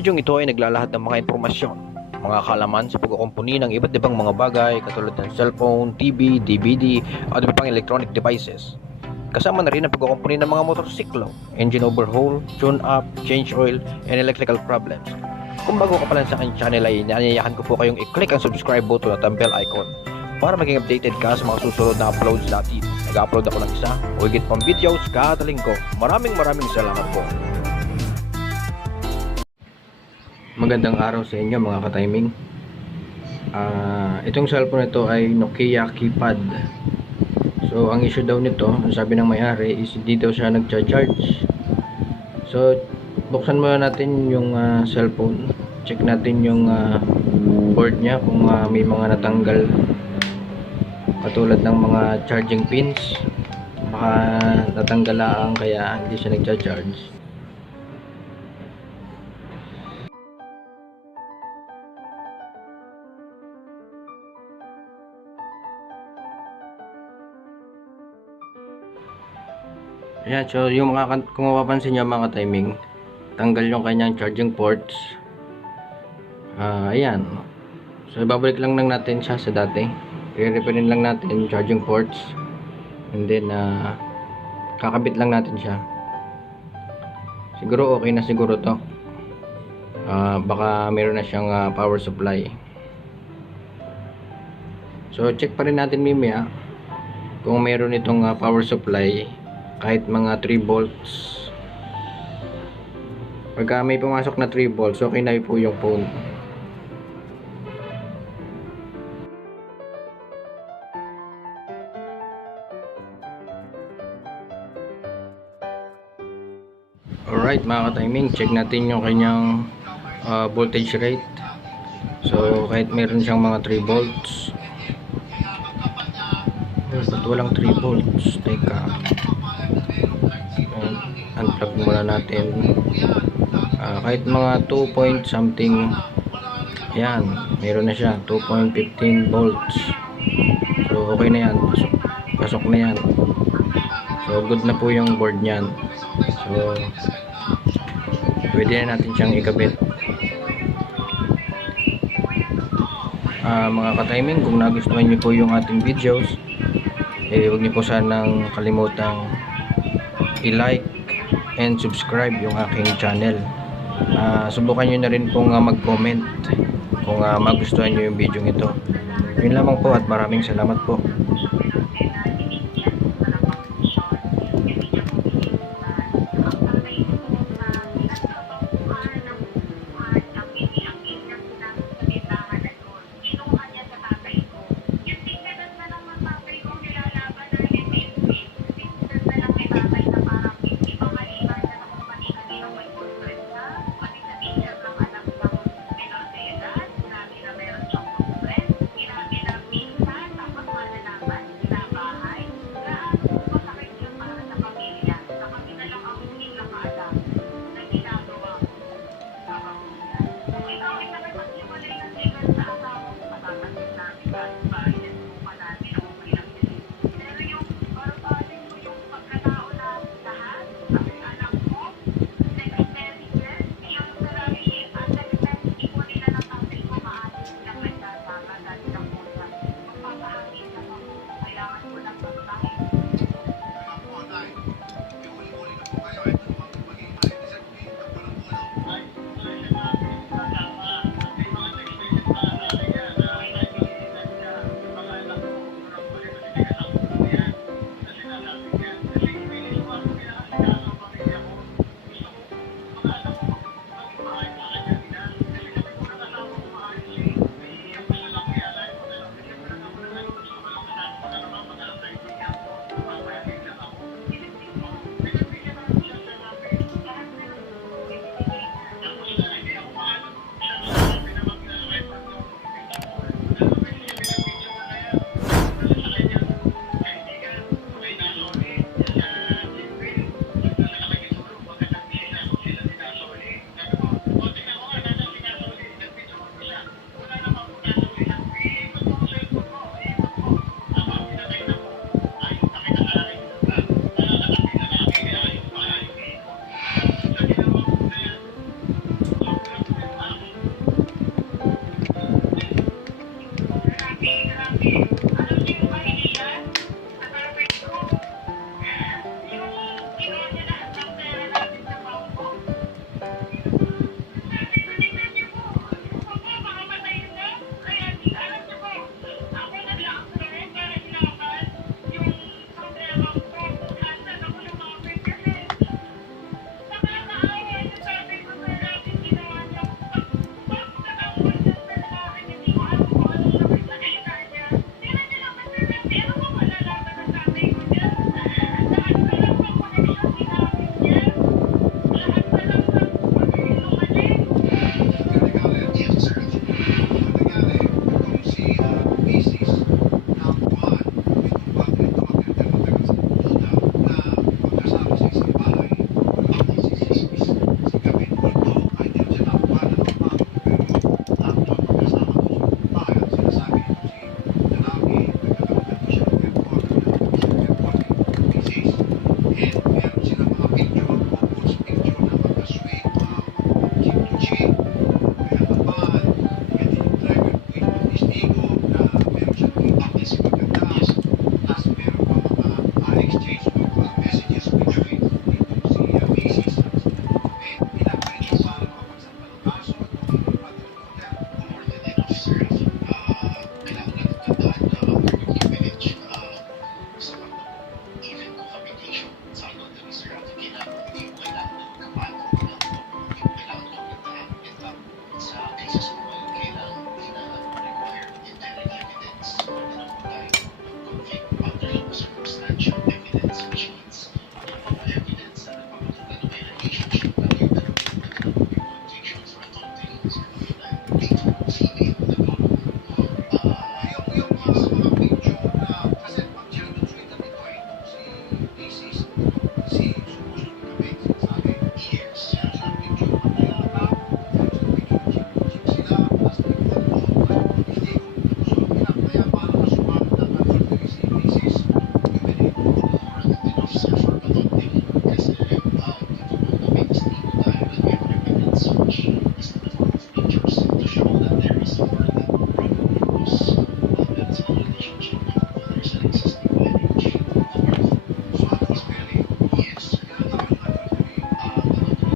bidyong ito ay naglalahad ng mga impormasyon, mga kaalaman sa pagkukumpuni ng iba't ibang mga bagay katulad ng cellphone, TV, DVD, at iba pang electronic devices. Kasama na rin ang pagkukumpuni ng mga motorsiklo, engine overhaul, tune-up, change oil, and electrical problems. Kung bago ka pa lang sa aking channel ay inaanyayahan ko po kayong i-click ang subscribe button at ang bell icon para maging updated ka sa mga susunod na uploads natin. Nag-upload ako ng isa o higit pang videos kada linggo. Maraming salamat po. Magandang araw sa inyo mga ka-timing. Itong cellphone ito ay Nokia keypad. So ang issue daw nito, ang sabi ng may-ari is hindi daw siya nagcha-charge. So buksan muna natin yung cellphone. Check natin yung board niya kung may mga natanggal katulad ng mga charging pins. Baka natanggal lang kaya hindi siya nagcha-charge. Ayan, so yung kung mapapansin nyo mga timing, tanggal yung kanyang charging ports. Ayan. So ibabalik lang natin siya sa dati. I-referin lang natin yung charging ports. And then kakabit lang natin siya. Siguro okay na siguro to. Baka meron na siyang power supply. So check pa rin natin mamaya kung meron itong power supply. Kahit mga 3 volts. Pagka may pumasok na 3 volts, okay na po yung phone. Alright mga ka-timing, check natin yung kanyang voltage rate. So kahit meron siyang mga 3 volts. Ba't walang 3 volts? Teka. Unplug muna natin. Kahit mga 2 point something, yan, meron na siya 2.15 volts. So okay na yan, pasok na yan. So good na po yung board niyan. So pwede na natin siyang ikabit. Mga ka-timing, kung nagustuhan niyo po yung ating videos, huwag niyo po sanang kalimutang i-like and subscribe yung aking channel. Subukan nyo na rin pong mag-comment kung magustuhan nyo yung video ito. Yun lamang po at maraming salamat po.